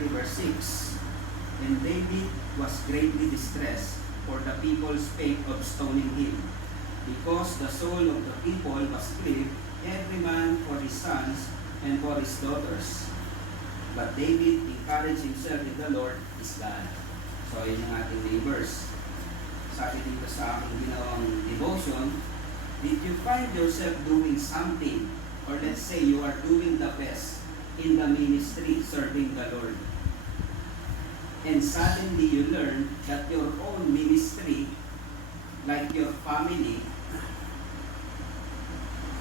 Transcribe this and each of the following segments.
30 verse 6. And David was greatly distressed for the people spake of stoning him, because the soul of the people was grieved, every man for his sons and for his daughters. But David encouraged himself in the Lord his God. So yun ang ating neighbors. Sabi dito sa aking ginawang devotion, did you find yourself doing something, or let's say you are doing the best in the ministry, serving the Lord, and suddenly you learn that your own ministry, like your family,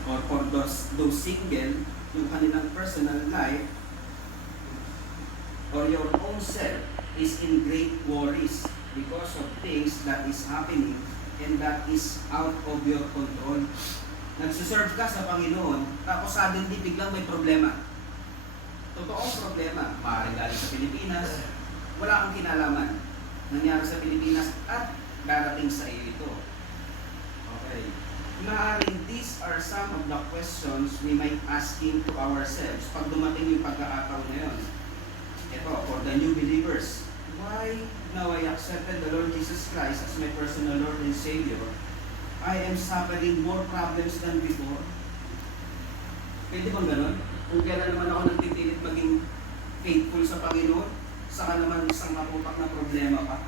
or for those single, yung kanilang personal life, or your own self is in great worries because of things that is happening and that is out of your control. Nagsiserve ka sa Panginoon, tapos suddenly biglang may problema. Totoong problema. Maaaring galing sa Pilipinas, wala kang kinalaman. Nangyari sa Pilipinas at darating sa iyo ito. Okay. Maaaring these are some of the questions we might asking to ourselves pag dumating yung pagkakataon na yun. Ito, for the new believers, why now I accepted the Lord Jesus Christ as my personal Lord and Savior, I am suffering more problems than before? Pwede bang ganun? Kung kailan naman ako nagtitilit maging faithful sa Panginoon, saka naman isang matutak na problema pa.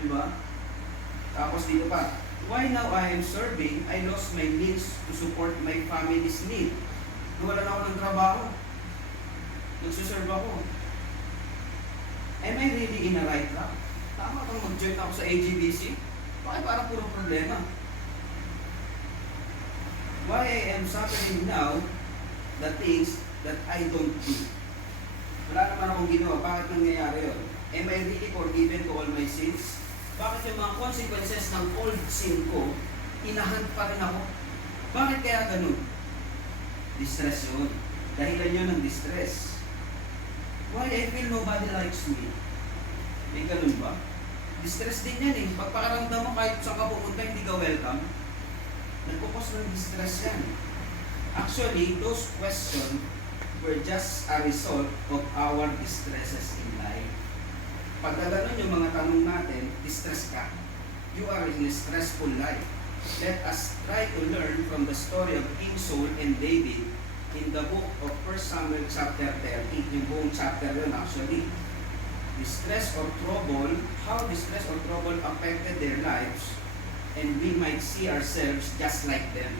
Di ba? Tapos dito pa, why now I am serving, I lost my means to support my family's need. Nawalan ako ng trabaho. Nagsuserve ako. Am I really in a right track? Tama kang mag-join ako sa AGBC? Bakit parang puro problema? Why I am suffering now the things that I don't do? Wala naman akong ginawa. Bakit nangyayari yun? Am I really forgiven to all my sins? Bakit yung mga consequences ng old sin ko, inahan pa rin ako? Bakit kaya ganun? Distress yun. Dahilan yun ng distress. Why I feel nobody likes me? May ganun ba? Distress din yan eh. Pagpakaramdam mo kahit saan ka pumunta, hindi ka welcome. Nagkukos ng distress yan. Actually, those questions were just a result of our distresses in life. Pag ganun yung mga tanong natin, distress ka. You are in a stressful life. Let us try to learn from the story of King Saul and David in the book of 1 Samuel chapter 30. Yung buong chapter yun actually. Distress or trouble, how distress or trouble affected their lives, and we might see ourselves just like them.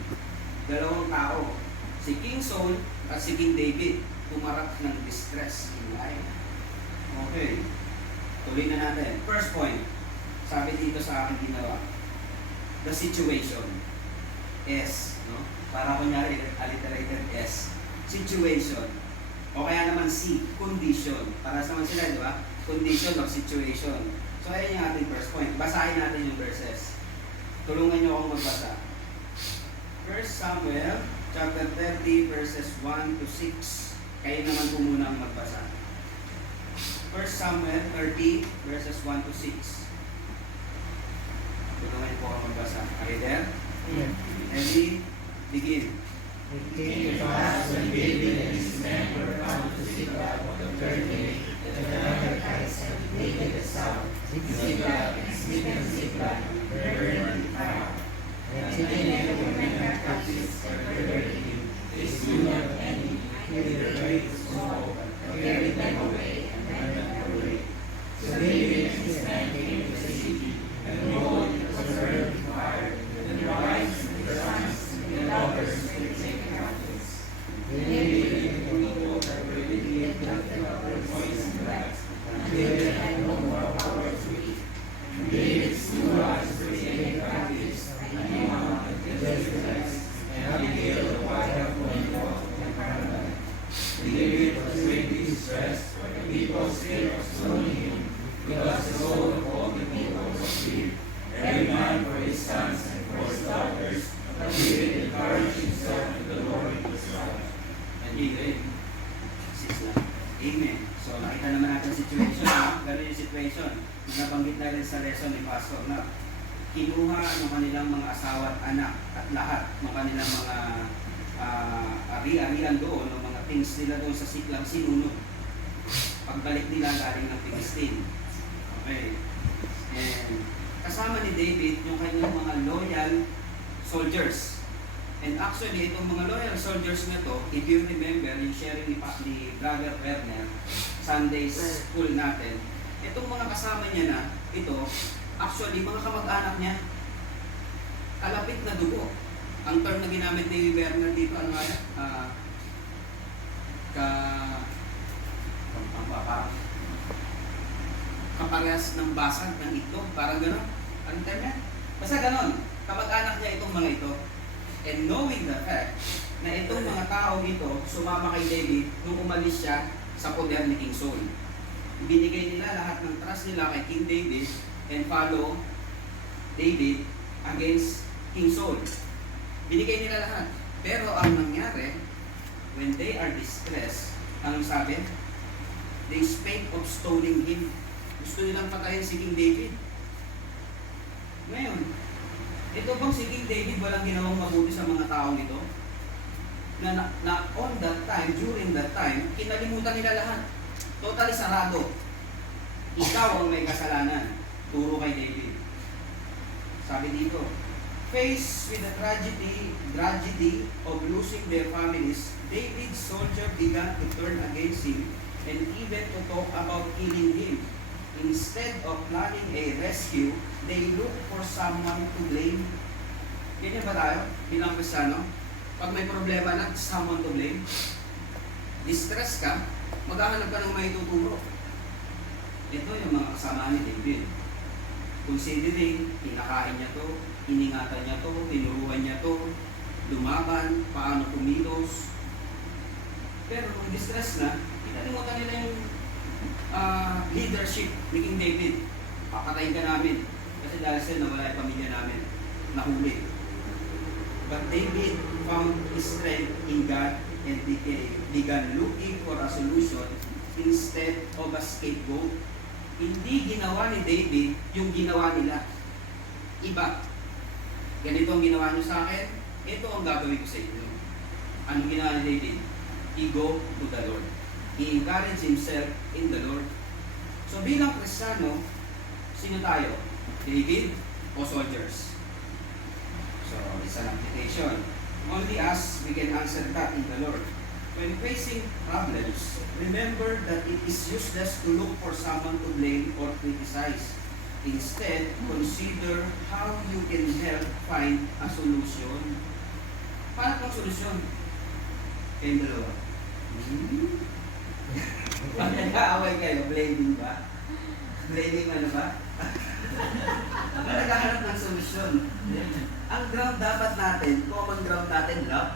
Dalawang tao, si King Saul at si King David, tumarap ng distress in life. Okay, tuloy na natin. First point, sabi dito sa aking ginawa, the situation. S, no? Para kunyari, alliterated S. Situation. O kaya naman C, condition. Para naman sila, di ba? Condition of situation. So, ayan yung ating first point. Basahin natin yung verses. Tulungan nyo akong magbasa. 1 Samuel chapter 30 verses 1 to 6. Kayo naman po muna ang magbasa. 1 Samuel 30 verses 1 to 6. Tulungan po akong magbasa. Are you there? Yeah. Ready? Begin. It came to pass when David and his men were come to Ziklag on the third day, that the Amalekites had invaded the south. Ziklag and smitten Ziklag, burned and fire. And the men and women and captives were murdered in you. They slew not any, neither great nor small, but carried them away and went them away. So David and his men came to the city, and behold, it was burned with fire, and the wives and the sons and the daughters were taken captives. David and the people that were with him lifted up their voice and wept, and David had no more power to eat. And David slew out his taken captives, and Ahiman and the Jezreelites, and Abigail the wife of Nabal and Carmel. And David was greatly distressed, for the people spake of stoning him, because the soul of all the people was grieved, every man for his sons and for his daughters. But David encouraged himself in the Lord his God. And he read. Amen. So, nakita naman natin situation. Ganun yung situation. Nabanggit na rin sa lesson ni Pastor na kinuha ng kanilang mga asawa at anak at lahat ng kanilang mga ari-arian doon, ng mga things nila doon sa Siklang sinunod. Pagbalik nila galing ng Philistine. Okay. And kasama ni David yung kanyang mga loyal soldiers. And actually, itong mga loyal soldiers na to, if you remember, yung sharing ni Brother Werner, Sunday's school natin, itong mga kasama niya na, ito, actually, mga kamag-anak niya, kalapit na dugo. Ang term na ginamit ni Werner dito, ano nga yan? Kaparehas ng basag ng itlog, parang gano'n. Anong term yan? Basta gano'n, kamag-anak niya itong mga ito. And knowing the fact na itong mga tao ito sumama kay David nung umalis siya sa poder ni King Saul. Binigay nila lahat ng trust nila kay King David and follow David against King Saul. Binigay nila lahat. Pero ang nangyari, when they are distressed, anong sabi? They spake of stoning him. Gusto nilang patayin si King David. Ngayon, ito bang si King David walang ginawang mabuti sa mga taong ito? Na on that time, during that time, kinalimutan nila lahat. Totally sarado. Ikaw ang may kasalanan. Turo kay David. Sabi dito, faced with the tragedy of losing their families, David's soldier began to turn against him and even to talk about killing him. Instead of planning a rescue, they look for someone to blame. Ganyan ba tayo bilang Kristiyano? Pag may problema na, someone to blame. Distress ka, maghahanap ka ng may tuturo. Ito yung mga kasama ni David. Considering, pinakain niya to, iningatan niya to, tinuruan niya to, lumaban, paano kumilos. Pero kung distress na, pinalimutan nila yung leadership ni King David. Papatayin ka namin. Kasi dahil sila nawala yung pamilya namin. Nahuli. But David found his strength in God and began looking for a solution instead of a scapegoat. Hindi ginawa ni David yung ginawa nila. Iba. Ganito ang ginawa niyo sa akin, ito ang gagawin ko sa inyo. Anong ginawa ni David? He go to the Lord. He encouraged himself in the Lord. So bilang Kristiyano, sino tayo? David o soldiers? So it's an application. Only us, we can answer that in the Lord. When facing problems, remember that it is useless to look for someone to blame or criticize. Instead, consider how you can help find a solution. Paano itong solusyon? Kayong dalawa. Pag nag-aaway kayo, blaming ba? Blaming ano ba? Naghahanap ng solusyon. Ang ground dapat natin, common ground natin, love.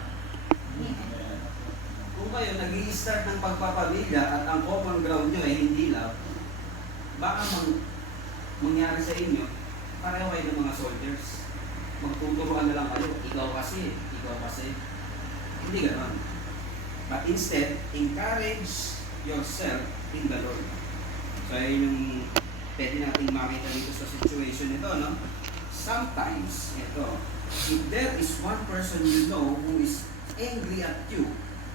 Kung kayo nag-i-start ng pagpapamilya at ang common ground nyo ay hindi love, baka mangyari sa inyo, pareho kayo ng mga soldiers. Magtuturuan na lang kayo, ikaw kasi. Hindi gano'n. But instead, encourage yourself in the Lord. So, yun yung pwede nating makita dito sa situation nito, no? Sometimes, ito, if there is one person you know who is angry at you,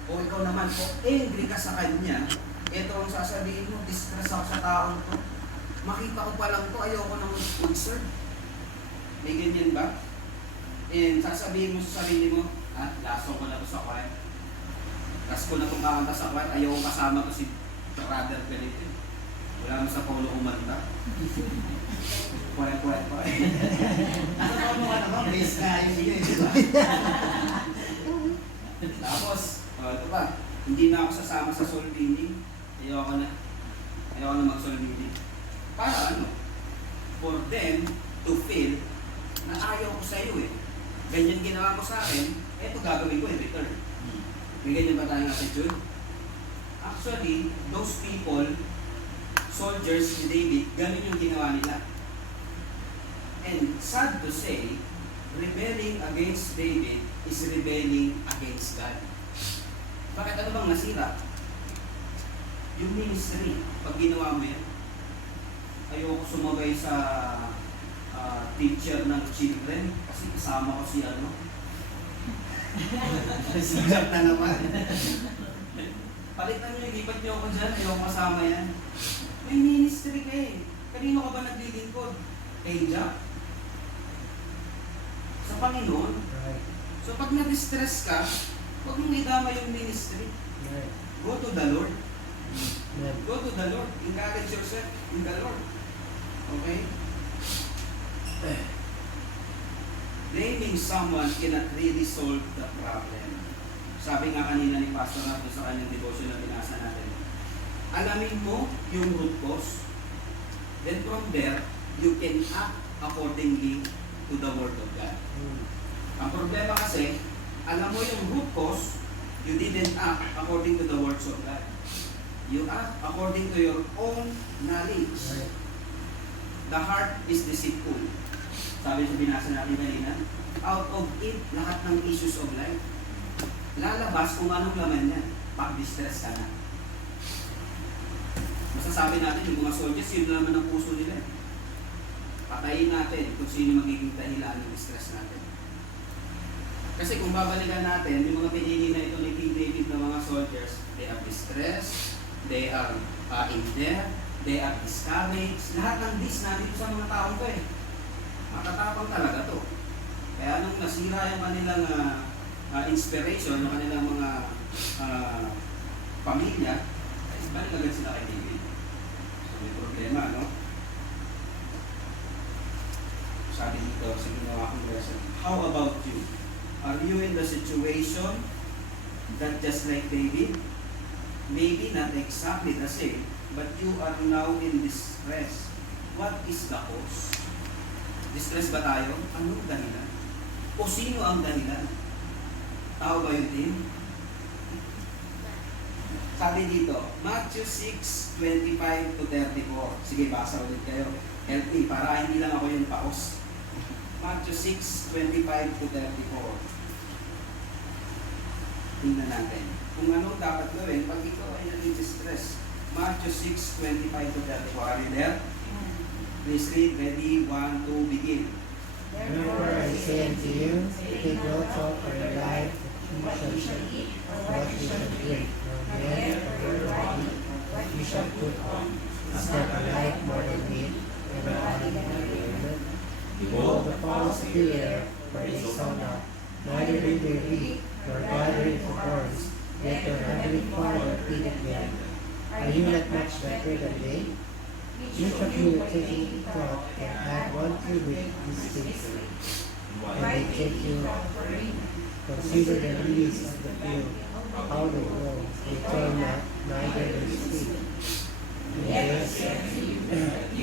o ikaw naman, o angry ka sa kanya, ito ang sasabihin mo, distress ako sa taong to. Makita ko pa lang to, ayoko nang mag-serve. May ganyan ba? And sasabihin mo sa sarili mo, laso ko na to sa choir. Tapos ko na itong kakanta sa choir, ayoko kasama ko si brother ganito. Wala mo sa polo kumanta. Choir. Nasa polo ka naman, base na yung iyo, di ba? Tapos, ito pa, hindi na ako sasama sa soul meeting. Ayoko na mag-soul meeting. Para ano? For them to feel na ayaw ko sa iyo eh. Ganyan ginawa mo sa akin, eto gagawin ko in return. May ganyan ba tayong attitude? Actually, those people, soldiers ni David, ganun yung ginawa nila. And sad to say, rebelling against David is rebelling against God. Bakit ano bang nasira? Yung ministry, pag ginawa mo yan, ayoko sumabay sa teacher ng children kasi kasama ko si ano. Sigat na naman. Palitan nyo, lipat nyo ako dyan, ayaw kasama yan. May ministry ka eh. Kanino ka ba naglilingkod? Kay Jack? Sa Panginoon? Right. So pag na-distress ka, huwag mong idama yung ministry. Right. Go to the Lord. Amen. Go to the Lord. Encourage yourself in the Lord. Okay? Blaming someone cannot really solve the problem. Sabi nga kanina ni Pastor Rafa sa kanyang devotion na binasa natin, alamin mo yung root cause, then from there, you can act accordingly to the Word of God. Ang problema kasi, alam mo yung root cause, you didn't act according to the words of God. You act according to your own knowledge. Right. The heart is deceitful. Sabi sa binasa natin kanina, out of it, lahat ng issues of life. Lalabas kung anong laman niya. Pag-distress ka na. Masasabi natin, yung mga soldiers, yun naman ang puso nila. Patayin natin kung sino magiging dahilan ng distress natin. Kasi kung babalikan natin, yung mga pinili na ito ni King David na mga soldiers, they are distressed, they are in debt, they are discouraged. Lahat ng this nandito sa mga taong to eh. Makatapang talaga to. Kaya nung nasira yung kanilang inspiration, yung kanilang mga pamilya, ay balik agad sila kay David. So may problema, no? Sabi dito sa ginawa kong lesson, how about you? Are you in the situation that just like David? Maybe not exactly the same, but you are now in distress. What is the cause? Distress ba tayo? Anong dahilan? O sino ang dahilan? Tao ba yung team? Sabi dito, Matthew 6:25 to 34. Sige, basa ulit kayo. Help me, para hindi lang ako yung paos. Matthew 6:25 to 34. Tingnan natin. Kung anong dapat gawin pag ikaw ay nag-distress. Matthew 6:25 to 34. Are you there? Please read. Ready? 1, 2, begin. Therefore I say unto you, take no thought for your life, what you shall eat, or what you shall drink, nor yet for your body, what you shall put on. Is not a life more than meat, and the body than raiment? Behold the fowls of the air, for they sow not, neither do they reap, nor gather into barns, yet your heavenly Father feedeth them. Are you not much better than they? Each of you taking thought can add one cubit distinctly. When they take you, consider the lilies of the field, how they grow, they toil not, neither they spin. Yet I say unto you,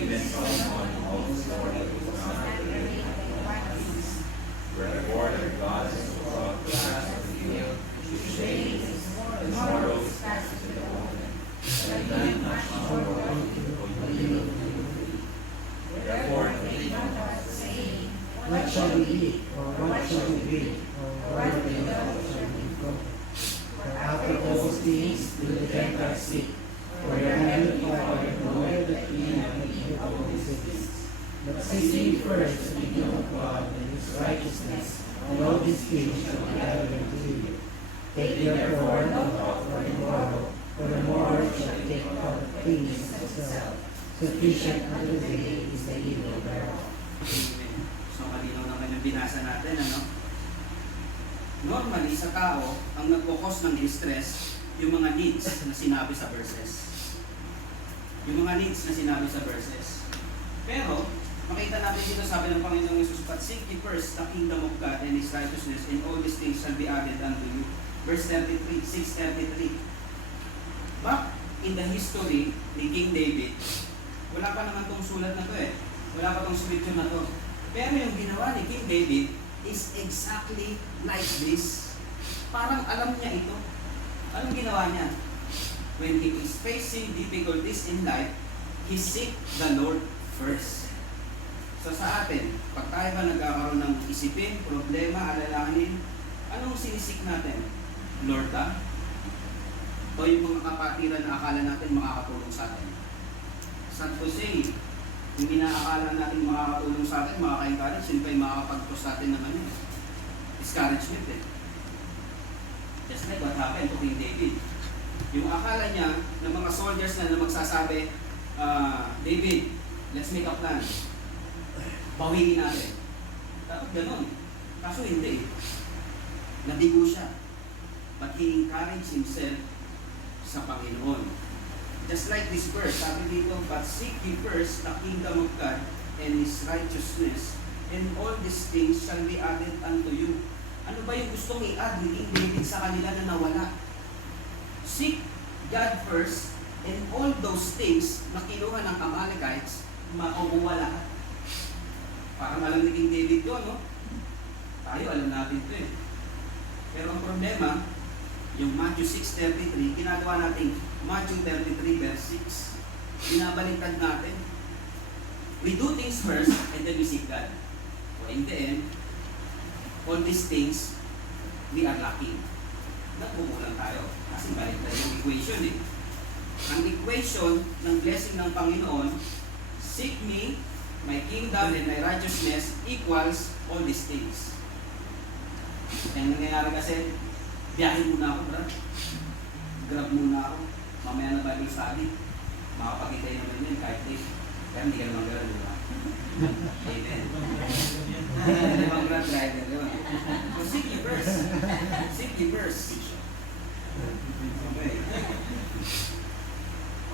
even Solomon in all his glory was not arrayed like one of these. Wherefore their God has so wrought the grass of the field, which days is more than mortal is cast into the oven. And then much more will you. Therefore think not saying, what shall we eat, or what shall we drink, or what shall we go? For after those things do the Gentiles seek. For your heavenly Father knoweth that ye have need of all these things. But seek ye first the kingdom of God and his righteousness, and all these things shall be added unto you. Take therefore no thought for the morrow shall take thought of things itself. Sufficient unto the day is the evil thereof. So malinaw naman yung binasa natin, ano? Normally, sa tao, ang nagpo-cause ng distress, yung mga needs na sinabi sa verses. Yung mga needs na sinabi sa verses. Pero, makita natin dito, sabi ng Panginoong Yesus, but seek ye first the kingdom of God and His righteousness, and all these things shall be added unto you. Verse 33, 6:33. Back in the history ni King David, wala pa naman tong sulat na to eh. Wala pa tong scripture na to. Pero yung ginawa ni King David is exactly like this. Parang alam niya ito. Anong ginawa niya? When he is facing difficulties in life, he seek the Lord first. So sa atin, pag tayo ba nagkakaroon ng isipin, problema, alalahanin, anong sinisik natin? Lord ba? O yung mga kapatiran na akala natin makakatulong sa atin? Sad to say, yung inaakala natin makakatulong sa atin, makaka-encourage, yun pa yung makakapag-post sa atin ng ano, discouragement eh. Just like what happened to King David. Yung akala niya ng mga soldiers na magsasabi, David, let's make a plan. Bawiin natin. Dapat ganun. Kaso hindi. Nabigo siya. But he encouraged himself sa Panginoon. Just like this verse, sabi dito, but seek ye first the kingdom of God and His righteousness, and all these things shall be added unto you. Ano ba yung gustong i-add ni King David sa kanila na nawala? Seek God first, and all those things na kinuha ng Amalekites, makukuha lahat. Parang alam ni King David yun, no? Tayo, alam natin ito eh. Pero ang problema, yung Matthew 6:33, ginagawa natin Matthew 33 verse 6. Binabaliktad natin. We do things first, and then we seek God. So in the end, all these things, we are lacking. Nagkumulang tayo. Kasi baliktad yung equation eh. Ang equation ng blessing ng Panginoon, seek me, my kingdom and my righteousness equals all these things. Kaya nangyayari kasi, biyahin muna ako, bro. Grab muna ako. Mamaya na Bible study. Makapagkitay naman yun kahit day. Kaya hindi ka naman gano'n, di ba? Amen. Hindi bang grab driver yun? So seek ye first. Seek ye first. Okay.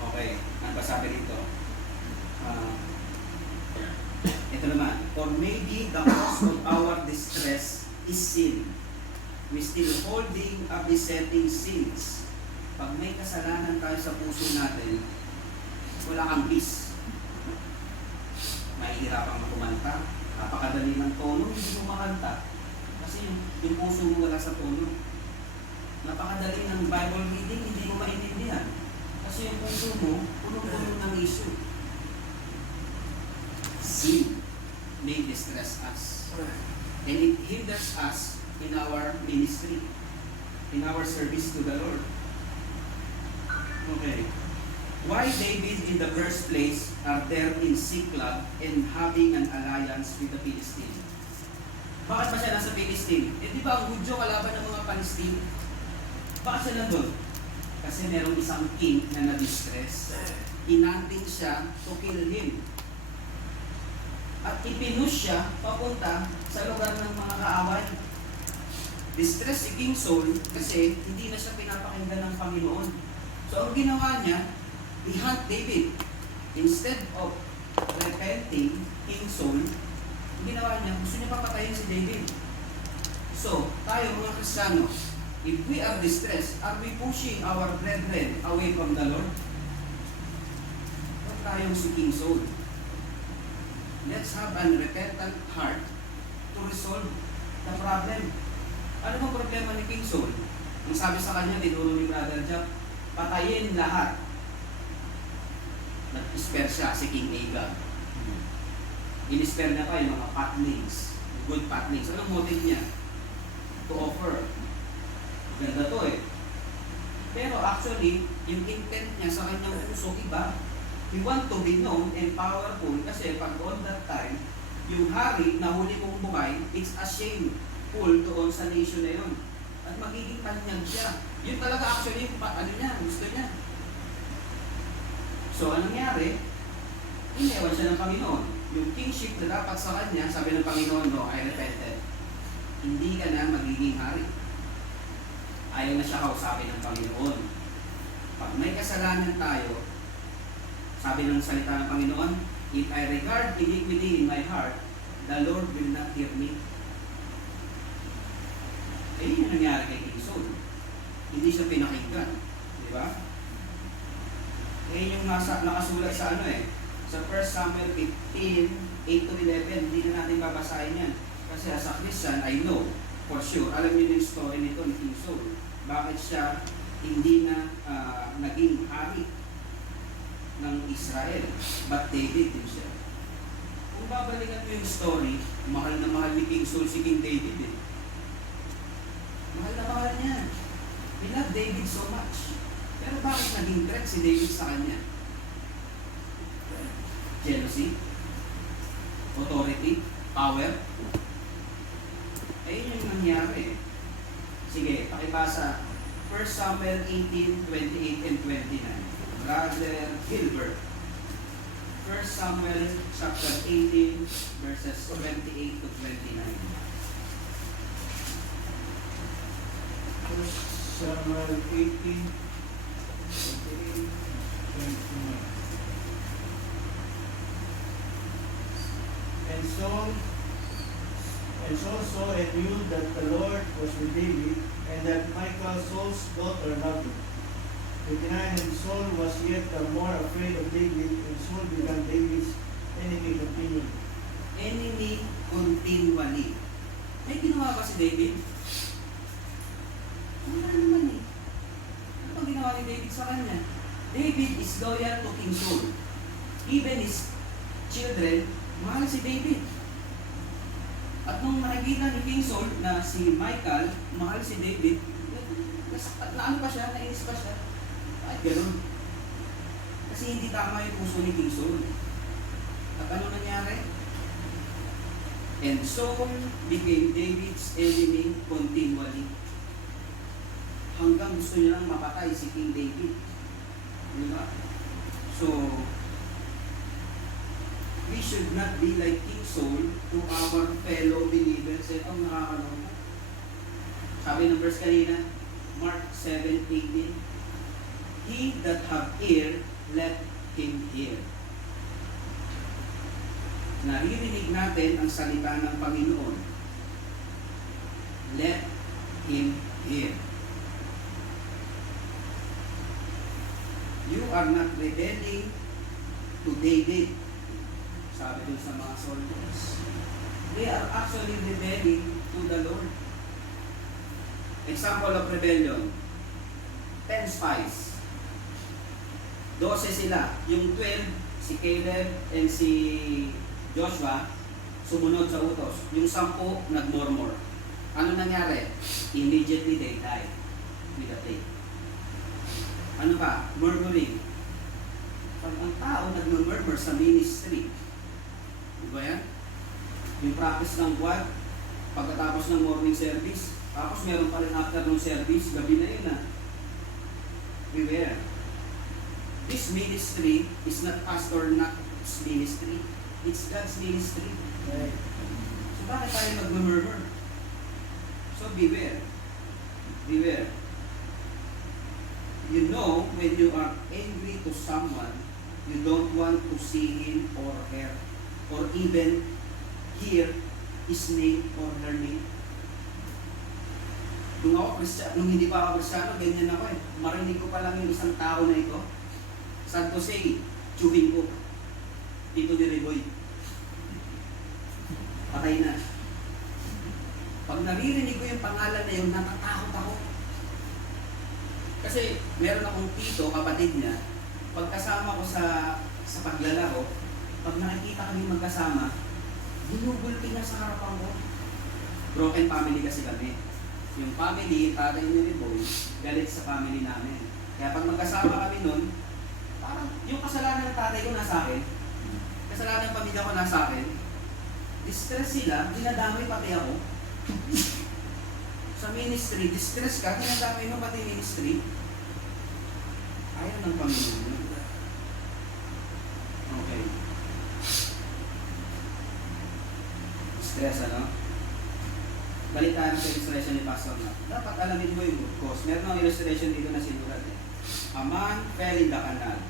Okay. Ano ba sabi dito? Ito naman. Or maybe the cause of our distress is sin. We still holding a besetting sins. Pag may kasalanan tayo sa puso natin, wala kang peace. Mahihirapang kumanta. Napakadali ng tono, hindi mo makanta. Kasi yung puso mo wala sa tono. Napakadali ng Bible reading, hindi mo maintindihan. Kasi yung puso mo, punong-puno ng issue. Sin may distress us. And it hinders us in our ministry, in our service to the Lord. Okay. Why David in the first place are there in Siklag and having an alliance with the Philistine? Bakit pa siya nasa Philistine? Eh di ba ang Hudyo kalaban ng mga Palestine? Bakit siya nandun? Kasi merong isang king na na-distress. Inanting siya to kill him. At ipinush siya papunta sa lugar ng mga kaaway. Distress si King Saul kasi hindi na siya pinapakinggan ng Panginoon. So ang ginawa niya, i-hunt David. Instead of repenting King Saul, ang ginawa niya, gusto niya papatayin si David. So, tayo mga Kristiyano, if we are distressed, are we pushing our brethren away from the Lord? Huwag tayong si King Saul. Let's have an repentant heart to resolve the problem. Ano bang problema ni King Saul? Ang sabi sa kanya, tinuro ni Brother Jack, patayin lahat. Nag-spare siya si King Agag. In-spare niya pa yung mga patlings, good patlings. Anong motive niya? To offer. Ganda to eh. Pero actually, yung intent niya sa kanyang puso, iba. He want to be known and powerful kasi pag on that time, yung hari na huli mong bumay, it's a shameful doon sa nation na yun. At magiging kanyang siya. Yun talaga actually yung ano niya, gusto niya. So, anong nangyari? Inewan siya ng Panginoon. Yung kingship na dapat sa kanya, sabi ng Panginoon, no, I repented. Hindi ka na magiging hari. Ayaw na siya kausapin ng Panginoon. Pag may kasalanan tayo, sabi ng salita ng Panginoon, if I regard iniquity in my heart, the Lord will not hear me. Eh, yun yung nangyari kay King Saul. Hindi siya pinakinggan. Di ba? Eh, yung nakasulat sa ano eh, sa 1 Samuel 15, 8-11, hindi na natin babasahin yan. Kasi as a Christian, I know, for sure, alam niyo yung story nito ni King Saul. Bakit siya hindi na naging hari ng Israel, but David din siya. Kung babalikan mo yung story, mahal na mahal ni King Saul si King David eh. Mahal na mahal niya. He loved David so much. Pero bakit naging threat si David sa kanya? Jealousy? Authority? Power? Ayun yung nangyari. Sige, pakibasa 1 Samuel 18, 28 and 29. Brother Gilbert. 1 Samuel chapter 18, verses 28 to 29. First Samuel 18, 28, 29. And Saul saw and knew that the Lord was with David, and that Michal, Saul's daughter, loved him. 29. And Saul was yet the more afraid of David, and Saul became David's enemy continually. Enemy continually. May ginawa ba si David? Wala naman eh. Ano bang ginawa ni David sa kanya? David is loyal to King Saul. Even his children, mahal si David. At nung nakikita ni King Saul na si Michal, mahal si David, naano pa siya, nainis pa siya. Ay, gano'n. Kasi hindi tama yung puso ni King Saul. At ano nangyari? And Saul became David's enemy continually. Hanggang gusto niya lang mapatay si King David. Diba? So, we should not be like King Saul to our fellow believers. Ito ang nakakalungkot. Sabi ng verse kanina, Mark 7:18, He that have ear, let him hear. Naririnig natin ang salita ng Panginoon. Let him hear. You are not rebelling to David. Sabi dun sa mga soldiers. They are actually rebelling to the Lord. Example of rebellion. 10 spies. 12 sila. Yung 12, si Caleb and si Joshua, sumunod sa utos. Yung 10, nag-murmur. Ano nangyari? Immediately they died with a plague. Ano pa? Murmuring. Pag ang tao nag-murmur sa ministry, diba yan? Yung practice ng buwan, pagkatapos ng morning service, tapos meron pa rin afternoon service, gabi na yun na. Beware. This ministry is not pastor, not ministry. It's God's ministry. Right. So bakit tayo nag-murmur? So beware. Beware. You know, when you are angry to someone, you don't want to see him or her, or even hear his name or her name. Nung hindi pa ako Kristiyano, ganyan ako eh. Marinig ko pa lang yung isang tao na ito. Santo say, chewing ko. Dito ni Reboy. Patay na. Pag naririnig ko yung pangalan na yun, natatakot ako. Kasi meron akong tito, kapatid niya, pagkasama ko sa paglalaro, pag nakikita kami magkasama, binubulpi niya sa harapan ko. Broken family kasi kami. Yung family, tatay niya ni Boy, galit sa family namin. Kaya pag magkasama kami nun, parang yung kasalanan ng tatay ko nasa akin, kasalanan ng pamilya ko nasa akin, distress sila, dinadamay pati ako. Sa ministry, distress ka, dinadamay mo pati ministry. Ayaw ng Panginoon. Okay. Stress, ano? Balik tayo sa illustration ni Pastor na. Dapat alamin mo yung good cause. Meron ng illustration dito na sinulat eh. A man fell in the canal.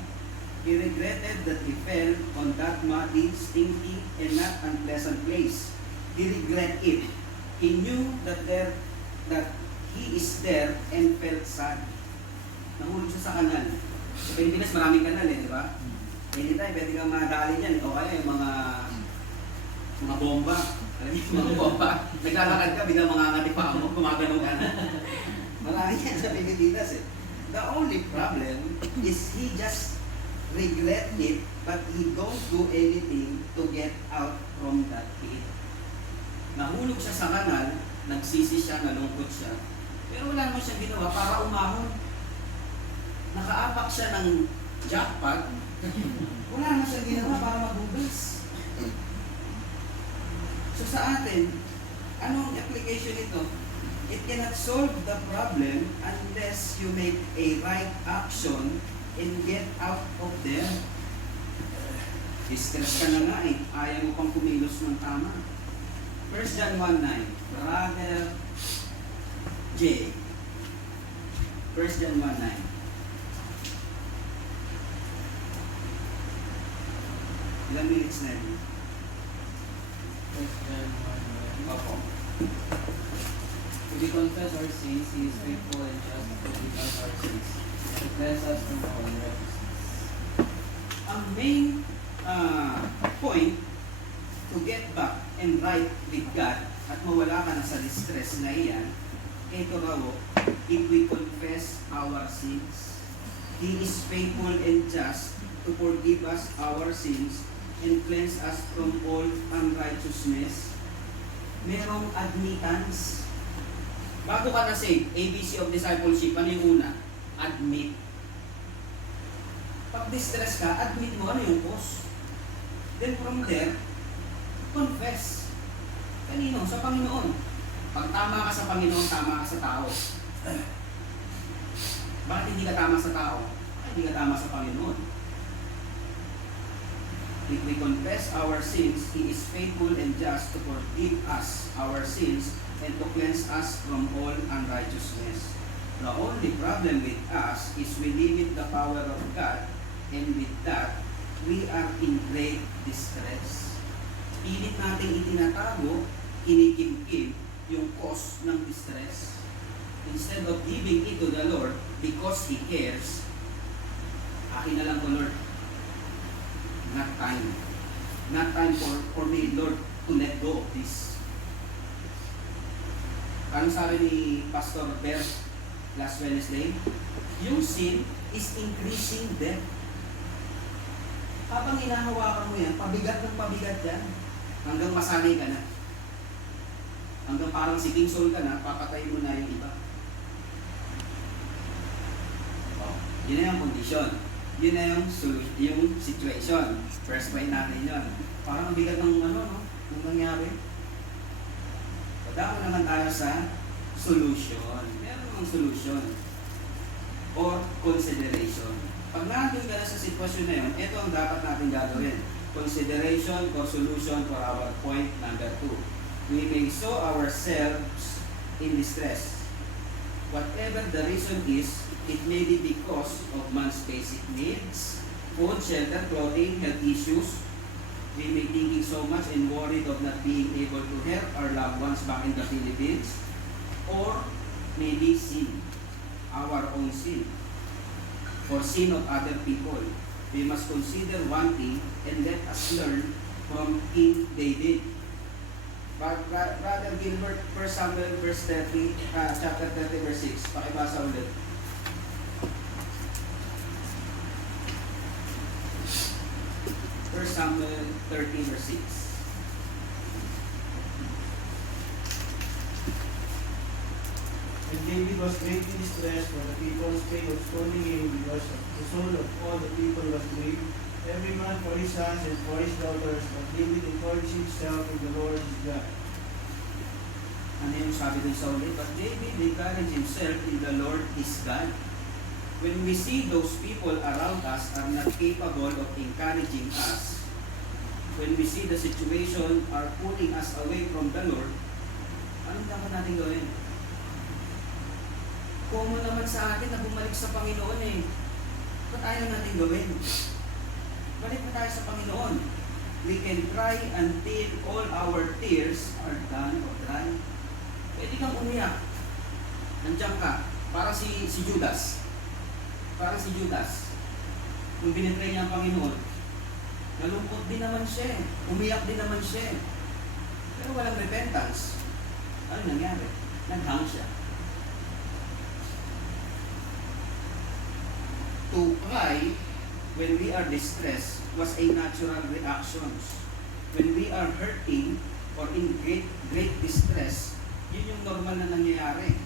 He regretted that he fell on that muddy, stinky, and not unpleasant place. He regret it. He knew that he is there and felt sad. Nahulog siya sa kanal. Sa Pilipinas maraming kanal eh, di ba? Anytime, pwede kang madali dyan. O kaya yung mga bomba. Alam mo yung mga bomba. Naglalakad ka, biglang mangangati pa mo, gumagano'n ka na. Marami yan sa Pilipinas eh. The only problem is he just regret it, but he don't do anything to get out from that pit. Nahulog siya sa kanal, nagsisi siya, nalungkot siya. Pero wala naman siyang ginawa para umahon. Nakaapak siya ng jackpot, wala naman siyang ginawa para magbubis. So sa atin, anong application nito? It cannot solve the problem unless you make a right action and get out of there. Distress ka na nga eh. Ayaw mo pang kumilos ng tama. 1 John 1:9. Brother J. 1 John 1:9. Ilang minutes na yun? First John 1:9. Opo. If we confess our sins, He is faithful and just to forgive us our sins, and to cleanse us from all unrighteousness. Ang main point to get back and right with God at mawala ka na sa distress na iyan, ito raw, if we confess our sins, He is faithful and just to forgive us our sins and cleanse us from all unrighteousness. Merong admittance. Bago ka na save, ABC of discipleship, ano yung una? Admit. Pag distress ka, admit mo ano yung cause. Then from there, confess. Kanino? Sa Panginoon. Pag tama ka sa Panginoon, tama ka sa tao. Bakit hindi ka tama sa tao? Bakit hindi ka tama sa Panginoon? If we confess our sins, He is faithful and just to forgive us our sins and to cleanse us from all unrighteousness. The only problem with us is we limit the power of God, and with that, we are in great distress. Pilit natin itinatago, kinikimkim yung cause ng distress. Instead of giving it to the Lord because He cares, akin na lang ko, Lord. Not time. Not time for me, Lord, to let go of this. Anong sabi ni Pastor Bert last Wednesday? Yung sin is increasing death. Habang inahawakan mo yan, pabigat ng pabigat yan, hanggang masanay ka na. Hanggang parang si King Saul ka na, papatay mo na yung iba. Oh, yun na yung condition. Yun na yung situation. First point natin yun. Parang ang bigat ng no? Kung nangyari. Dako naman tayo sa solution. Meron namang solution. Or consideration. Pag nandun ka na sa sitwasyon na yun, ito ang dapat natin gagawin. Consideration or solution for our point number 2. We may sow ourselves in distress. Whatever the reason is, it may be because of man's basic needs, food, shelter, clothing, health issues. We may thinking so much and worried of not being able to help our loved ones back in the Philippines, or maybe sin, our own sin, or sin of other people. We must consider one thing and let us learn from King David. But Brother Gilbert, 1 Samuel verse 30, chapter 30 verse 6, pakibasa ulit. 1 Samuel 30 verse 6. And David was greatly distressed, for the people spake of stoning him, because the soul of all the people was grieved, every man for his sons and for his daughters. But David encouraged himself in the Lord his God. Ano yung sabi dun sa ulit? But David encouraged himself in the Lord his God. When we see those people around us are not capable of encouraging us, when we see the situation are pulling us away from the Lord, anong dapat natin gawin? Common naman sa atin na bumalik sa Panginoon eh. Ba't ayaw natin gawin? Balik na tayo sa Panginoon. We can cry until all our tears are done or dry. Pwede kang umiyak. Nandiyan ka. Para si Judas. Para si Judas. Kung binitray niya ang Panginoon, nalungkot din naman siya. Umiyak din naman siya. Pero walang repentance. Ano nangyari? Naghang siya. To cry when we are distressed was a natural reaction. When we are hurting or in great distress, yun yung normal na nangyayari.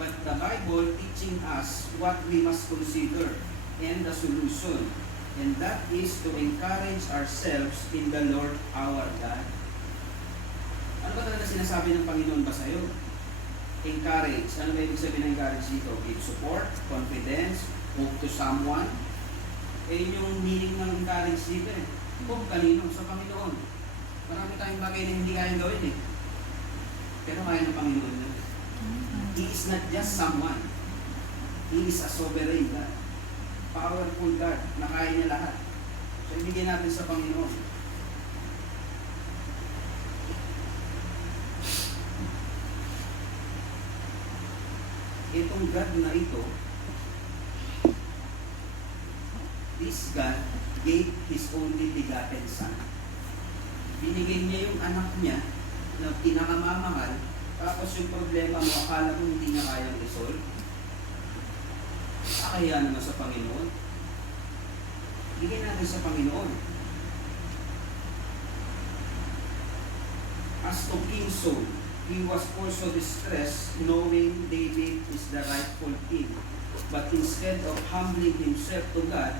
But the Bible teaching us what we must consider and the solution. And that is to encourage ourselves in the Lord our God. Ano ba talaga sinasabi ng Panginoon ba sa'yo? Encourage. Ano ba ibig sabihin ng encourage dito? Give support, confidence, hope to someone. Eh, yun yung meaning ng encourage dito eh. Hope kanino? Sa Panginoon. Marami tayong bagay na hindi kayang gawin eh. Pero kaya ng Panginoon yun. He is not just someone. He is a sovereign God. Powerful God na kaya niya lahat. So, ibigay natin sa Panginoon. Itong God na ito, this God gave His only begotten Son. Binigay niya yung anak niya na pinakamamahal, tapos yung problema mo, akala mo hindi niya kayang resolve. Kaya naman sa Panginoon. Bigyan natin sa Panginoon. As to King Saul, he was also distressed knowing David is the rightful king. But instead of humbling himself to God,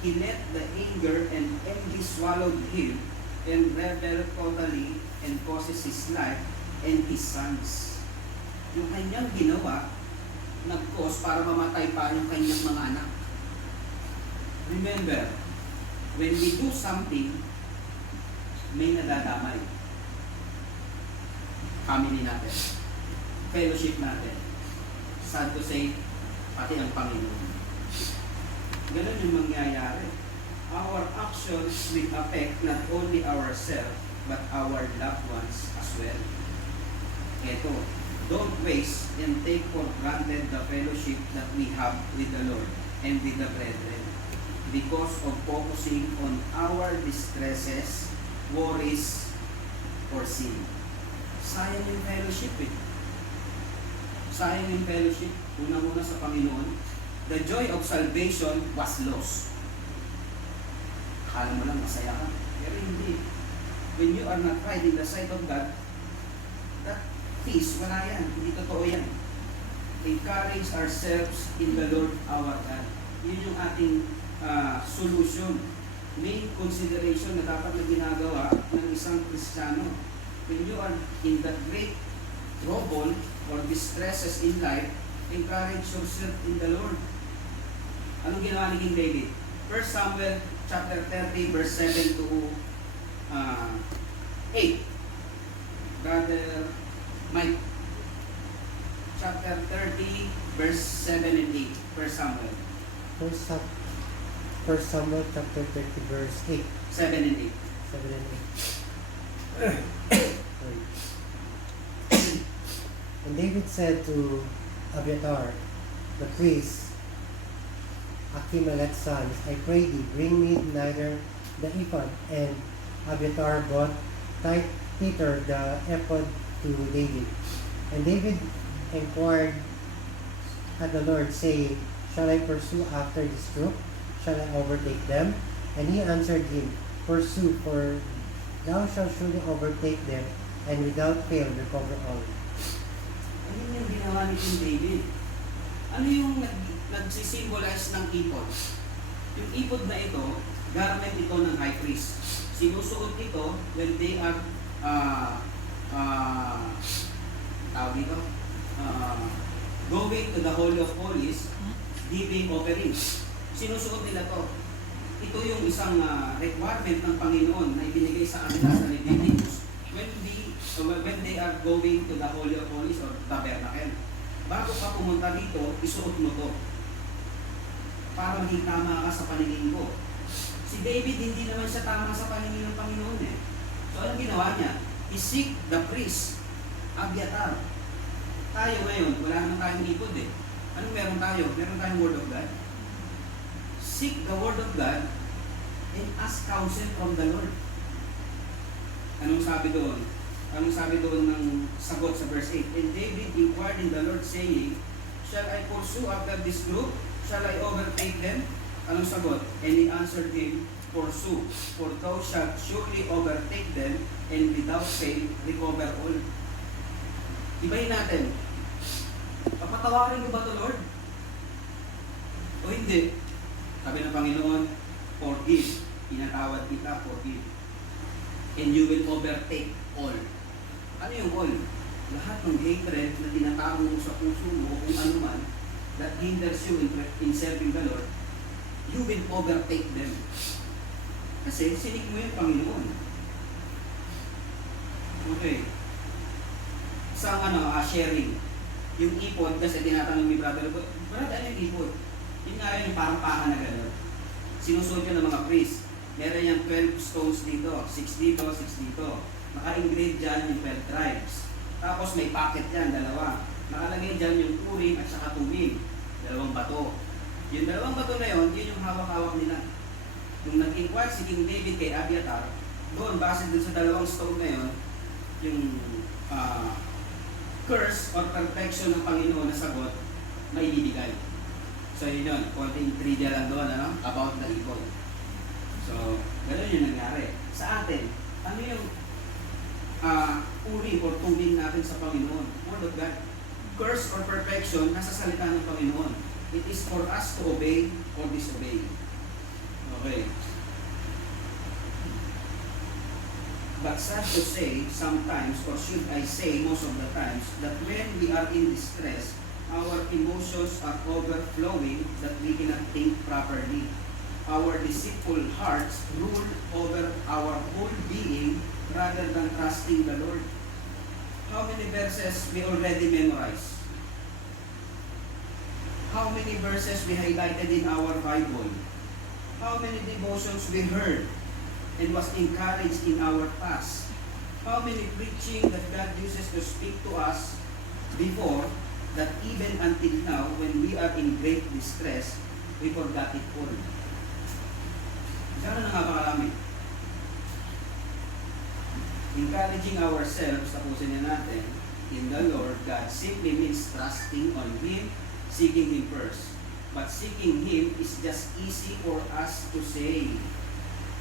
he let the anger and envy swallowed him and rebelled totally and causes his life and his sons. Yung kanyang ginawa, nag-cause para mamatay pa yung kanyang mga anak. Remember, when we do something, may nadadamay. Family natin, fellowship natin, sad to say, pati ang Panginoon. Ganun yung mangyayari. Our actions will affect not only ourselves, but our loved ones as well. Ito, don't waste and take for granted the fellowship that we have with the Lord and with the brethren because of focusing on our distresses, worries, or sin. Sayang yung fellowship eh. Sayang yung fellowship. Una-una sa Panginoon, the joy of salvation was lost. Akala mo lang masaya ka, pero hindi. When you are not right in the sight of God, that peace, wala yan. Hindi totoo yan. Encourage ourselves in the Lord our God. Yun yung ating solution. Main consideration na dapat na ginagawa ng isang Kristiyano. When you are in that great trouble or distresses in life, encourage yourself in the Lord. Anong ginawa ni King David? 1 Samuel chapter 30 verse 7 to 8. Brother Mike, chapter 30 verse 7 and 8. 1 Samuel. First Samuel chapter 30 verse 8. 7 and 8. 7 and 8. And David said to Abiathar, the priest, Ahimelech's son, I pray thee, bring me neither the ephod. And Abiathar brought Peter the ephod to David. And David inquired at the Lord, saying, shall I pursue after this troop? Shall I overtake them? And he answered him, pursue, for thou shalt surely overtake them, and without fail recover all. Ano yung ginawa ni King David? Ano yung nagsisimbolize ng ipod? Yung ipod na ito, garment ito ng high priest. Sinusuot ito when they are going to the Holy of Holies, giving offerings. Sinusuot nila to. Ito yung isang requirement ng Panginoon na ibinigay sa kanila sa Leviticus when they are going to the Holy of Holies or tabernacle. Bago ka pumunta dito, isuot mo to para maging tama ka sa paningin ko. Si David hindi naman siya tama sa paningin ng Panginoon eh. So anong ginawa niya? He seek the priest, Abiathar. Tayo ngayon, wala naman tayong ipod eh. Anong meron tayo? Meron tayong Word of God. Seek the Word of God and ask counsel from the Lord. Anong sabi doon? Anong sabi doon ng sagot sa verse 8? And David inquired in the Lord saying, shall I pursue after this group? Shall I overtake them? Anong sagot? And he answered him, pursue, for thou shalt surely overtake them, and without fail recover all. Ibahin natin. Papatawarin ko ba ito, Lord? O hindi? Sabi ng Panginoon, forgive. Pinatawad kita, forgive. And you will overtake all. Ano yung all? lahat ng hatred na tinatago mo sa puso mo o kung ano man that hinders you in serving the Lord, you will overtake them. Kasi sinig mo yung Panginoon. Okay. Sa sharing. Yung ipon, kasi tinatanong ni brother, ano yung ipon? Yun nga yung parang paka na gano'n. Sinusuot yun ng mga priest. Meron yung 12 stones dito, 6 dito, 6 dito. Naka-engrave dyan yung 12 tribes. Tapos may packet yan, dalawa. Nakalagay dyan yung urim at saka tubig. 2 bato. Yung 2 bato na yun, yun yung hawak-hawak nila. Nung nag-inquire si King David kay Abiathar, doon, base dun sa 2 stone na yun, yung curse or perfection ng Panginoon na sagot, may ibibigay. So yun yun, konting trivia lang doon, about the evil. So, gano'n yung nangyari. Sa atin, ano yung urim or tubig natin sa Panginoon? Word of God. Curse or perfection, nasa salita ng Panginoon. It is for us to obey or disobey. Okay. But sad to say, sometimes, or should I say most of the times, that when we are in distress, our emotions are overflowing that we cannot think properly. Our deceitful hearts rule over our whole being rather than trusting the Lord. How many verses we already memorized? How many verses we highlighted in our Bible? How many devotions we heard and was encouraged in our past? How many preaching that God uses to speak to us before that even until now, when we are in great distress, we forgot it all. Gano'n na nga ba karami? Encouraging ourselves, tapusin na natin, in the Lord God simply means trusting on Him, seeking Him first. But seeking Him is just easy for us to say.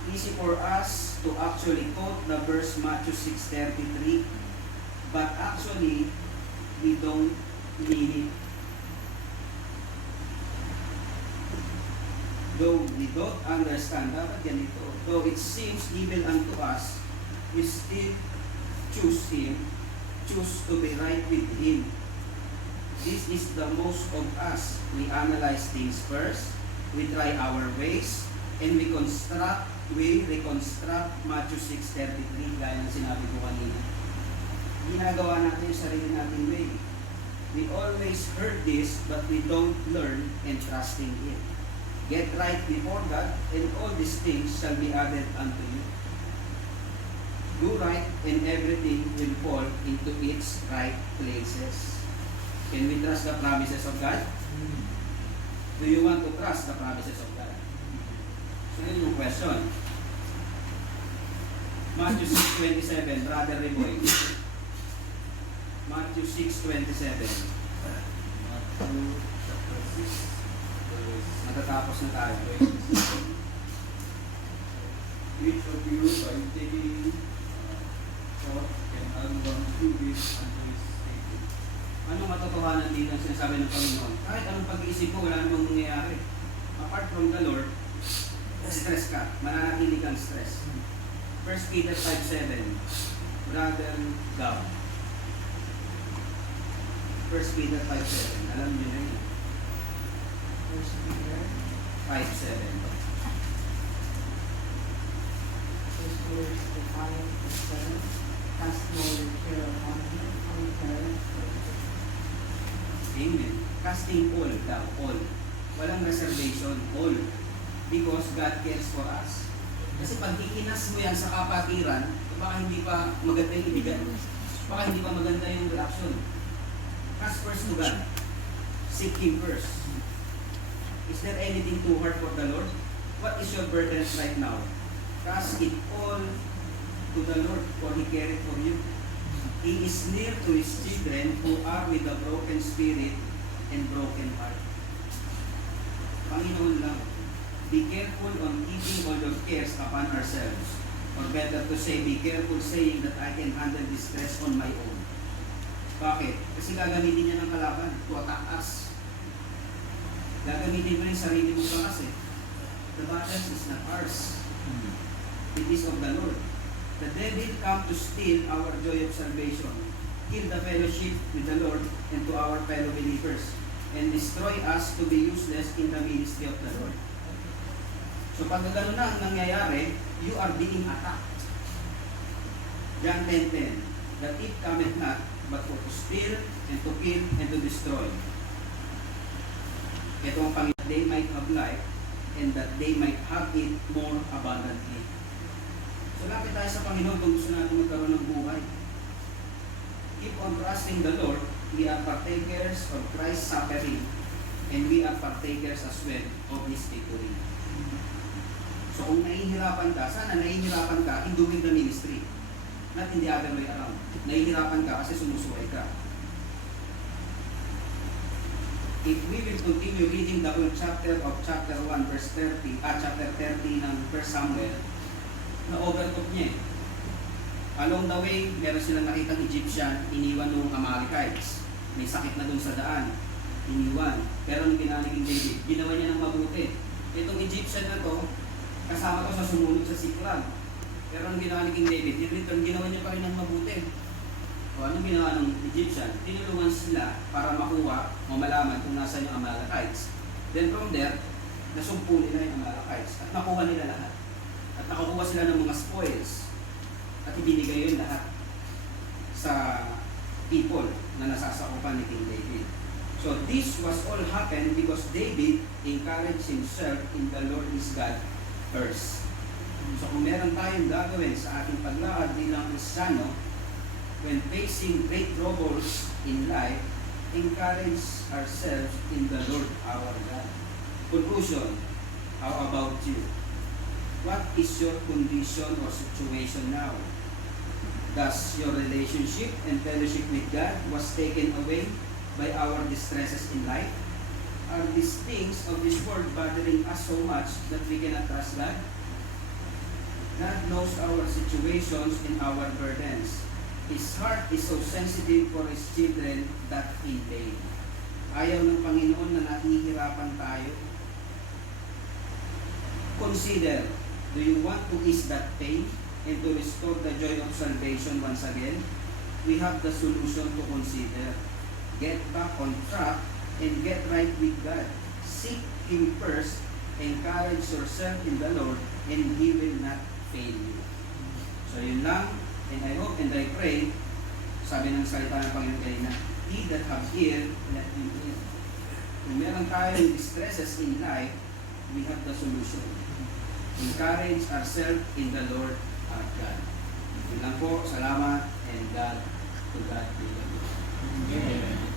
Easy for us to actually quote the verse Matthew 6:33, but actually, we don't mean it. Though we don't understand, dapat ganito. Though it seems evil unto us, we still choose Him, choose to be right with Him. This is the most of us. We analyze things first, we try our ways, and we reconstruct Matthew 6:33, gaya ng sinabi ko kanina. Ginagawa natin yung sarili nating way. We always heard this, but we don't learn and trust in it. Get right before God, and all these things shall be added unto you. Do right, and everything will fall into its right places. Can we trust the promises of God? Do you want to trust the promises of God? So yun yung question. Matthew 6:27, Brother Reboy. Matthew 6:27. Matatapos na tayo. Which of you by taking thought can add 1 cubit unto his table? Anong matotohanan dito ang sinasabi ng Panginoon? Kahit anong pag-iisip mo, wala namang mangyayari. Apart from the Lord, stress ka. Mananatili kang stress. 1 Peter 5:7, Brother Gab. 1 Peter 5:7, alam niyo na yun. 1 Peter 5:7. 5:7. Cast all your care upon Him, for He careth for you. Amen. Casting all daw, all. Walang reservation, all. Because God cares for us. Kasi pag iinas mo yan sa kapatiran, baka hindi pa maganda yung ibigan. Baka hindi pa maganda yung reaction. Cast first to God. Seek Him first. Is there anything too hard for the Lord? What is your burden right now? Cast it all to the Lord, for He careth for you. He is near to His children who are with a broken spirit and broken heart. Panginoon lang. Be careful on keeping all of cares upon ourselves. Or better to say, be careful saying that I can handle this stress on my own. Bakit? Kasi gagamitin niya ng kalaban to attack us. Gagamitin mo yung sarili mong bakas eh. The battle is not ours. It is of the Lord. The devil come to steal our joy of salvation. kill the fellowship with the Lord and to our fellow believers, and destroy us to be useless in the ministry of the Lord. So pag gano'n na ang nangyayari, you are being attacked. John 10:10, the thief cometh not, but for to steal, and to kill, and to destroy. Ito ang Panginoon, they might have life, and that they might have it more abundantly. So lapit tayo sa Panginoon kung gusto natin magkaroon ng buhay. Keep on trusting the Lord. We are partakers of Christ's suffering, and we are partakers as well of His victory. So kung nahihirapan ka, sana nahihirapan ka in doing the ministry, not in the other way around. Nahihirapan ka kasi sumusuway ka. If we will continue reading the whole chapter of chapter 1 verse 30, chapter 30 ng 1 Samuel, na-overtook niya eh. Along the way, meron silang nakitang Egyptian, iniwan ng Amalekites. May sakit na dun sa daan, iniwan. Pero nung ginamit ni David, ginawa niya ng mabuti. Itong Egyptian na to, kasama ko sa sumunod sa Siklag. Pero nung ginawa ni King David, in return, ginawa niya pa rin ng mabuti. O anong ginawa ng Egyptian? Tinulungan sila para makuha o malaman kung nasan yung Amalekites. Then from there, nasumpo nila yung Amalekites at nakuha nila lahat. At nakakuha sila ng mga spoils. At ibinigay yun lahat sa people na nasasakupan ni King David. So this was all happened because David encouraged himself in the Lord his God first. So kung meron tayong gagawin sa ating paglakad bilang Kristiyano, when facing great troubles in life, encourage ourselves in the Lord our God. Conclusion, how about you? What is your condition or situation now? Does your relationship and fellowship with God was taken away by our distresses in life? Are these things of this world bothering us so much that we cannot trust God? God knows our situations and our burdens. His heart is so sensitive for His children that in pain. Ayaw ng Panginoon na nahihirapan tayo. Consider, do you want to ease that pain and to restore the joy of salvation once again? We have the solution to consider. Get back on track and get right with God. Seek Him first, encourage yourself in the Lord, and He will not fail you. So yun lang, and I hope and I pray, sabi ng salita ng Panginoon kanina, He that have ear, let him hear. Kung meron tayong distresses in life, we have the solution. Encourage ourselves in the Lord our God. Yun lang po, salamat, and God, to God be the glory. Amen.